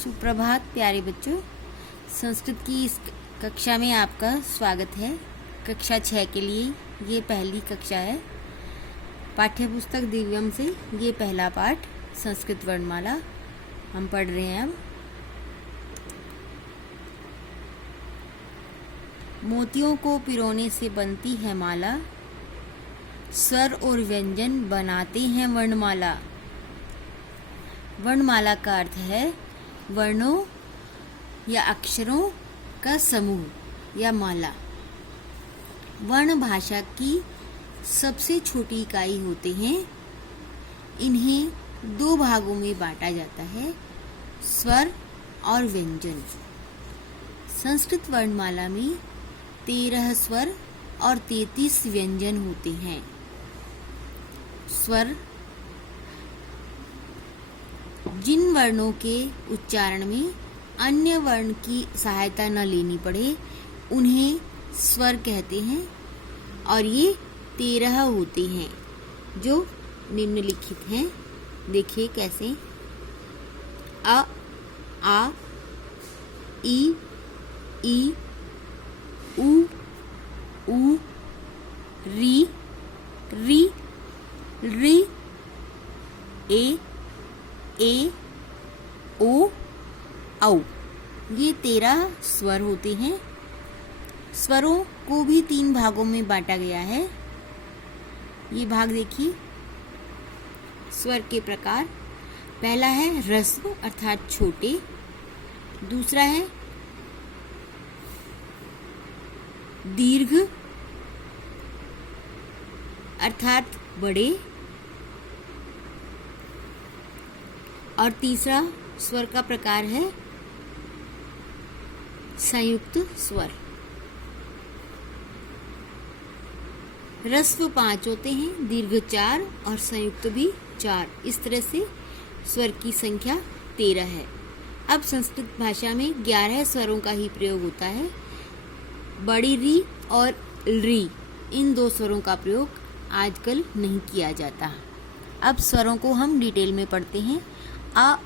सुप्रभात प्यारे बच्चों। संस्कृत की इस कक्षा में आपका स्वागत है। कक्षा 6 के लिए ये पहली कक्षा है। पाठ्य पुस्तक दिव्यम से ये पहला पाठ संस्कृत वर्णमाला हम पढ़ रहे हैं। अब मोतियों को पिरोने से बनती है माला, स्वर और व्यंजन बनाते हैं वर्णमाला। वर्णमाला का अर्थ है वर्णों या अक्षरों का समूह या माला। वर्ण भाषा की सबसे छोटी इकाई होते हैं। इन्हें दो भागों में बांटा जाता है, स्वर और व्यंजन। संस्कृत वर्णमाला में 13 स्वर और 33 व्यंजन होते हैं। स्वर जिन वर्णों के उच्चारण में अन्य वर्ण की सहायता न लेनी पड़े उन्हें स्वर कहते हैं, और ये 13 होते हैं जो निम्नलिखित हैं। देखिए कैसे: अ, आ, ई, उ, री, री, ए, ओ, औ। ये 13 स्वर होते हैं। स्वरों को भी 3 भागों में बांटा गया है। ये भाग देखिए। स्वर के प्रकार: पहला है ह्रस्व अर्थात छोटे, दूसरा है दीर्घ अर्थात बड़े, और तीसरा स्वर का प्रकार है संयुक्त स्वर। ह्रस्व 5 होते हैं, दीर्घ 4 और संयुक्त भी 4। इस तरह से स्वर की संख्या 13 है। अब संस्कृत भाषा में 11 स्वरों का ही प्रयोग होता है। बड़ी री और री, इन 2 स्वरों का प्रयोग आजकल नहीं किया जाता। अब स्वरों को हम डिटेल में पढ़ते हैं। अ,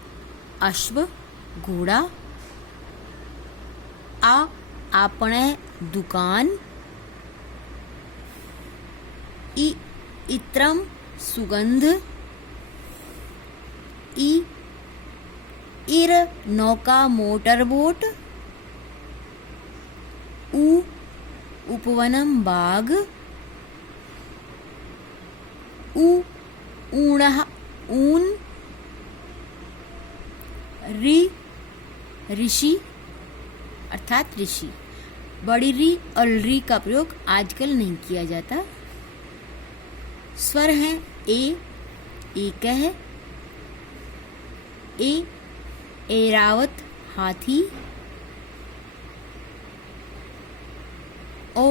अश्व घोड़ा, आ, आपणे दुकान, इत्रम सुगंध, इर नौका मोटर बोट, उपवनम बाग, ऊणः ऊन, ऋषि अर्थात ऋषि। बड़ी री और री का प्रयोग आजकल नहीं किया जाता। स्वर हैं एक है, ऐरावत हाथी, ओ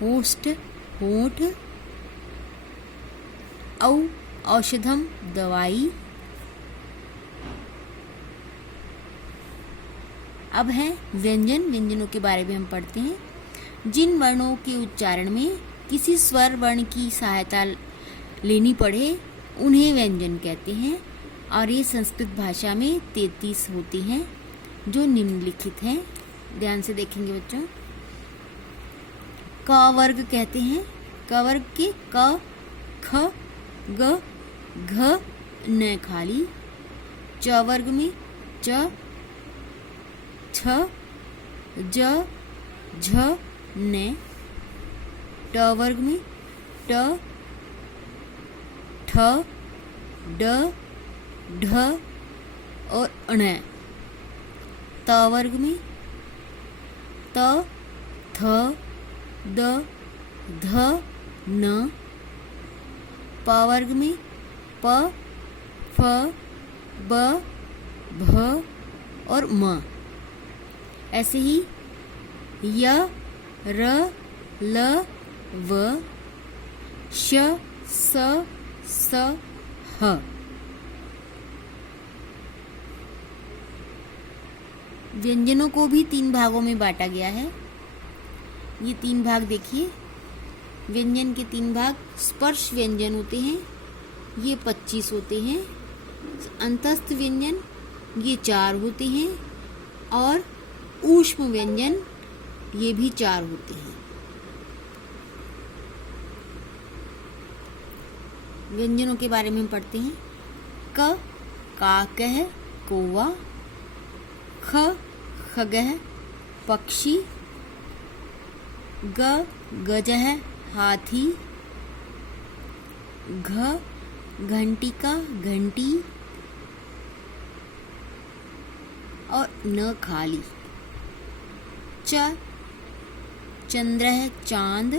होस्ट होंठ, औ औषधम दवाई। अब है व्यंजन। व्यंजनों के बारे में हम पढ़ते हैं। जिन वर्णों के उच्चारण में किसी स्वर वर्ण की सहायता लेनी पड़े उन्हें व्यंजन कहते हैं, और ये संस्कृत भाषा में 33 होती हैं जो निम्नलिखित हैं। ध्यान से देखेंगे बच्चों। क वर्ग कहते हैं। क वर्ग के क, ख, ग, घ, न खाली। च वर्ग में च, छ, ज, झ, न। ट वर्ग में ट, ठ, ड, ढ और ण। त वर्ग में त, थ, द, ध, न। प वर्ग में प, फ, ब, भ और म। ऐसे ही य, र, ल, व, श, स, ह। व्यंजनों को भी 3 भागों में बांटा गया है। ये 3 भाग देखिए। व्यंजन के 3 भाग: स्पर्श व्यंजन होते हैं, ये 25 होते हैं। अंतस्थ व्यंजन ये 4 होते हैं और ऊष्म व्यंजन ये भी 4 होते हैं। व्यंजनों के बारे में हम पढ़ते हैं। क काकः कौवा, ख खगः पक्षी, ग गजः हाथी, घ घंटिका घंटी और न खाली, च चंद्रः चांद,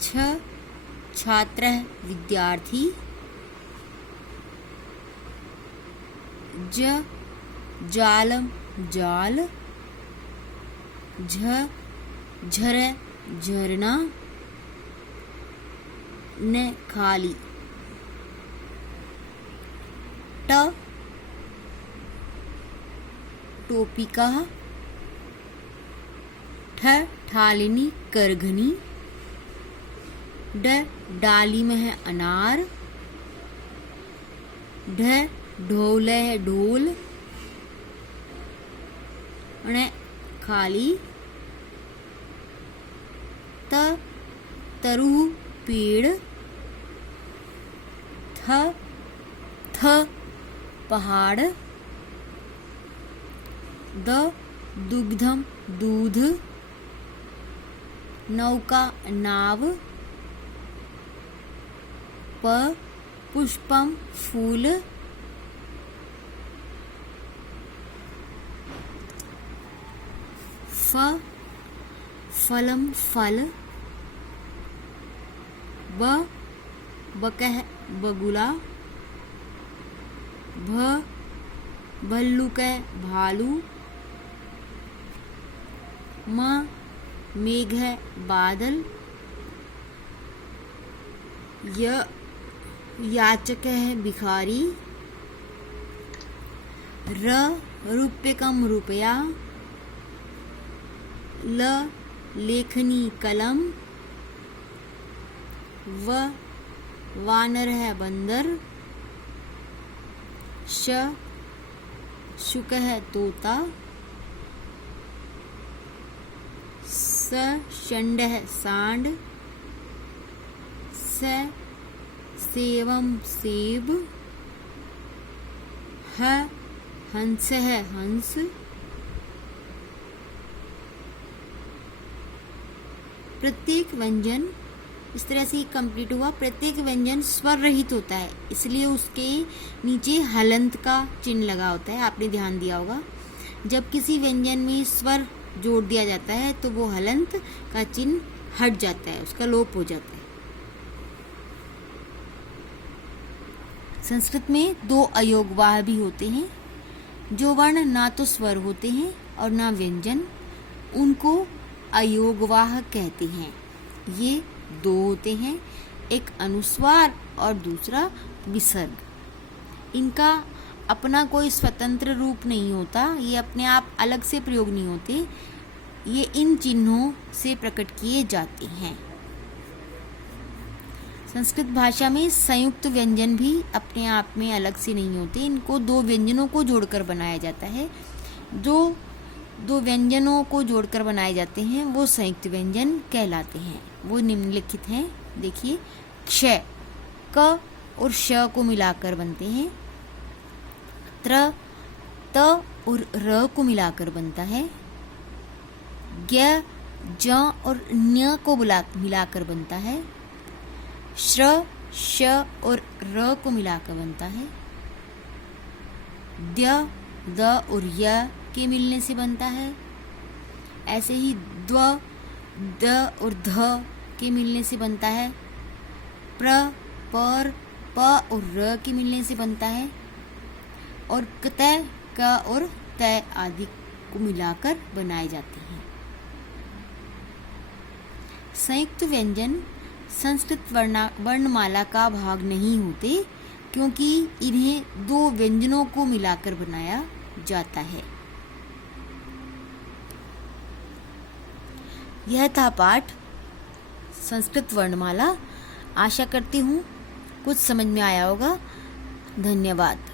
छ छात्रः विद्यार्थी, ज जालम जाल, झ झर झरना, न खाली, ट टोपिका, ठ ठालिनी करघनी, ड डाली में है अनार, ढ ढोल है ढोल, ण खाली, त तरु पेड़, थ पहाड़, द दुग्धम दूध, नौका नाव, प पुष्पम फूल, फ फलम फल, ब बकह बगुला, भ भल्लुक भालू, म मेघ बादल, य याचक है भिखारी, र रुप्यकम रुपया, ल लेखनी कलम, व वानर है बंदर, श शुक है तोता, स षंड है सांड, स सेवम सेब, ह हंस है हंस, प्रत्येक व्यंजन इस तरह से कंप्लीट हुआ। प्रत्येक व्यंजन स्वर रहित होता है, इसलिए उसके नीचे हलंत का चिन्ह लगा होता है। आपने ध्यान दिया होगा, जब किसी व्यंजन में स्वर जोड़ दिया जाता है तो वो हलंत का चिन्ह हट जाता है, उसका लोप हो जाता है। संस्कृत में 2 अयोगवाह भी होते हैं। जो वर्ण ना तो स्वर होते हैं और ना व्यंजन, उनको अयोगवाह कहते हैं। ये 2 होते हैं, एक अनुस्वार और दूसरा विसर्ग। इनका अपना कोई स्वतंत्र रूप नहीं होता, ये अपने आप अलग से प्रयोग नहीं होते, ये इन चिन्हों से प्रकट किए जाते हैं। संस्कृत भाषा में संयुक्त व्यंजन भी अपने आप में अलग से नहीं होते, इनको 2 व्यंजनों को जोड़कर बनाया जाता है। जो 2 व्यंजनों को जोड़कर बनाए जाते हैं वो संयुक्त व्यंजन कहलाते हैं। वो निम्नलिखित हैं, देखिए। क्ष क और श को मिलाकर बनते हैं। त्र त और र को मिलाकर बनता है। ज्ञ ज और न्य को मिलाकर बनता है। श्र श और र को मिलाकर बनता है। द्य द और य के मिलने से बनता है। ऐसे ही द्व द और ध के मिलने से बनता है। प्र पर प और र के मिलने से बनता है। और क्त क और त आदि को मिलाकर बनाए जाते हैं। संयुक्त व्यंजन संस्कृत वर्णमाला का भाग नहीं होते, क्योंकि इन्हें 2 व्यंजनों को मिलाकर बनाया जाता है। यह था पाठ संस्कृत वर्णमाला। आशा करती हूँ कुछ समझ में आया होगा। धन्यवाद।